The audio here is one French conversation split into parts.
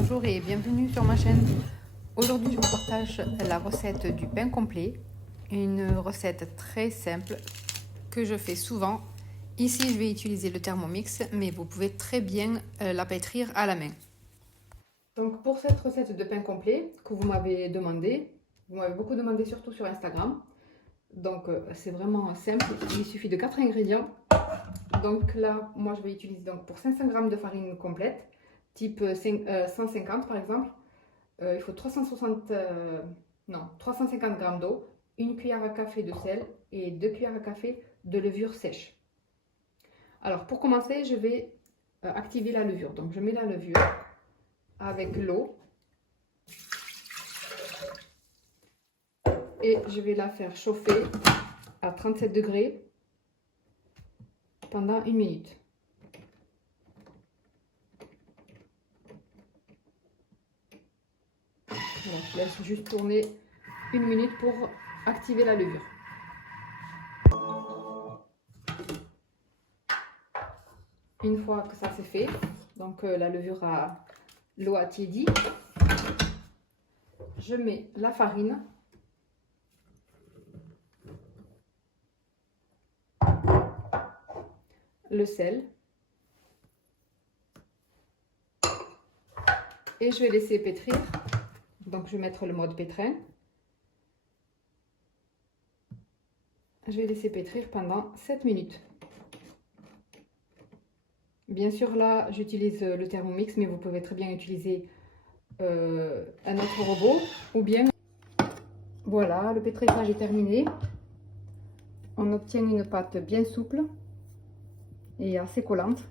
Bonjour et bienvenue sur ma chaîne. Aujourd'hui je vous partage la recette du pain complet, une recette très simple que je fais souvent. Ici je vais utiliser le Thermomix, mais vous pouvez très bien la pétrir à la main. Donc pour cette recette de pain complet que vous m'avez beaucoup demandé surtout sur Instagram. Donc c'est vraiment simple, il suffit de 4 ingrédients. Donc là moi je vais utiliser donc pour 500 g de farine complète, type 150 par exemple. Il faut 350 g d'eau, une cuillère à café de sel et 2 cuillères à café de levure sèche. Alors pour commencer, je vais activer la levure. Donc je mets la levure avec l'eau et je vais la faire chauffer à 37 degrés pendant 1 minute. Voilà, je laisse juste tourner 1 minute pour activer la levure. Une fois que ça c'est fait, donc l'eau a tiédi, je mets la farine, le sel et je vais laisser pétrir. Donc je vais mettre le mode pétrin. Je vais laisser pétrir pendant 7 minutes. Bien sûr là j'utilise le Thermomix, mais vous pouvez très bien utiliser un autre robot ou bien... Voilà, le pétrissage est terminé. On obtient une pâte bien souple et assez collante.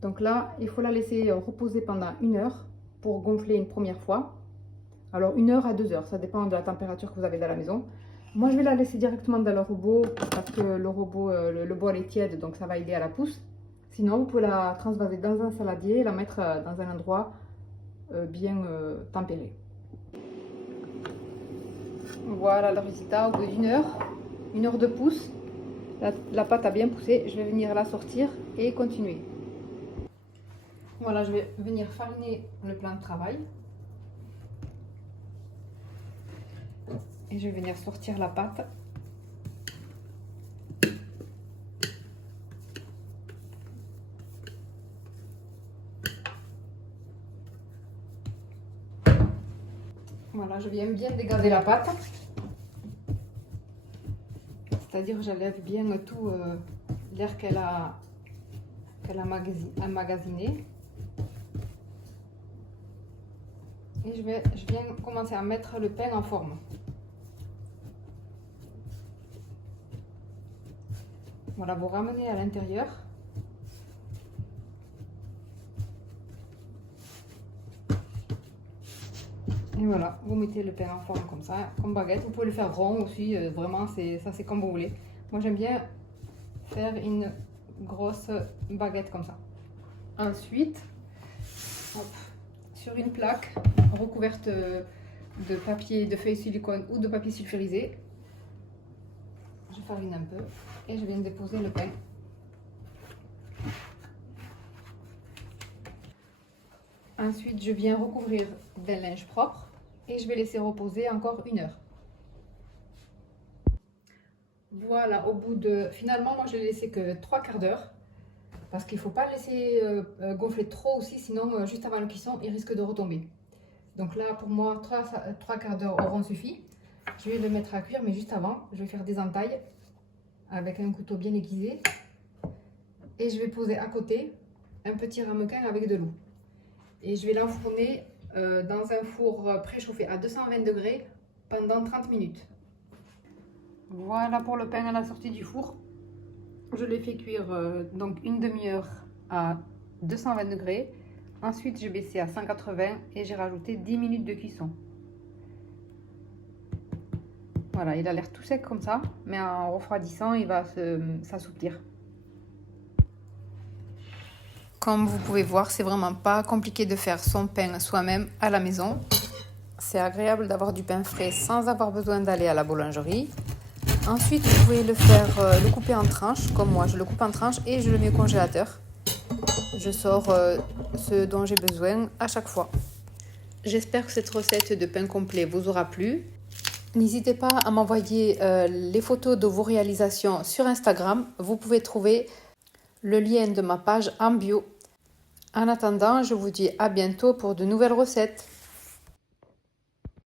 Donc là il faut la laisser reposer pendant 1 heure pour gonfler une première fois. Alors 1 heure à 2 heures, ça dépend de la température que vous avez dans la maison. Moi je vais la laisser directement dans le robot parce que le robot, le bol est tiède, donc ça va aider à la pousse. Sinon vous pouvez la transvaser dans un saladier et la mettre dans un endroit bien tempéré. Voilà le résultat au bout d'1 heure. 1 heure de pousse. La pâte a bien poussé. Je vais venir la sortir et continuer. Voilà, je vais venir fariner le plan de travail. Et je vais venir sortir la pâte. Voilà, je viens bien dégazer la pâte. C'est-à-dire j'enlève bien tout l'air qu'elle a emmagasiné. Et je viens commencer à mettre le pain en forme. Voilà, vous ramenez à l'intérieur. Et voilà, vous mettez le pain en forme comme ça, comme baguette. Vous pouvez le faire rond aussi, vraiment, ça c'est comme vous voulez. Moi j'aime bien faire une grosse baguette comme ça. Ensuite, hop, sur une plaque recouverte de papier, de feuilles silicone ou de papier sulfurisé, je farine un peu et je viens déposer le pain. Ensuite, je viens recouvrir d'un linge propre et je vais laisser reposer encore 1 heure. Voilà, au bout de... Finalement, moi, je l'ai laissé que 3 quarts d'heure parce qu'il ne faut pas le laisser gonfler trop aussi, sinon, juste avant la cuisson, il risque de retomber. Donc là, pour moi, 3 quarts d'heure auront suffi. Je vais le mettre à cuire, mais juste avant, je vais faire des entailles avec un couteau bien aiguisé. Et je vais poser à côté un petit ramequin avec de l'eau. Et je vais l'enfourner dans un four préchauffé à 220 degrés pendant 30 minutes. Voilà pour le pain à la sortie du four. Je l'ai fait cuire donc une demi-heure à 220 degrés. Ensuite, j'ai baissé à 180 et j'ai rajouté 10 minutes de cuisson. Voilà, il a l'air tout sec comme ça, mais en refroidissant, il va s'assouplir. Comme vous pouvez voir, c'est vraiment pas compliqué de faire son pain soi-même à la maison. C'est agréable d'avoir du pain frais sans avoir besoin d'aller à la boulangerie. Ensuite, vous pouvez le couper en tranches, comme moi. Je le coupe en tranches et je le mets au congélateur. Je sors ce dont j'ai besoin à chaque fois. J'espère que cette recette de pain complet vous aura plu. N'hésitez pas à m'envoyer les photos de vos réalisations sur Instagram. Vous pouvez trouver le lien de ma page en bio. En attendant, je vous dis à bientôt pour de nouvelles recettes.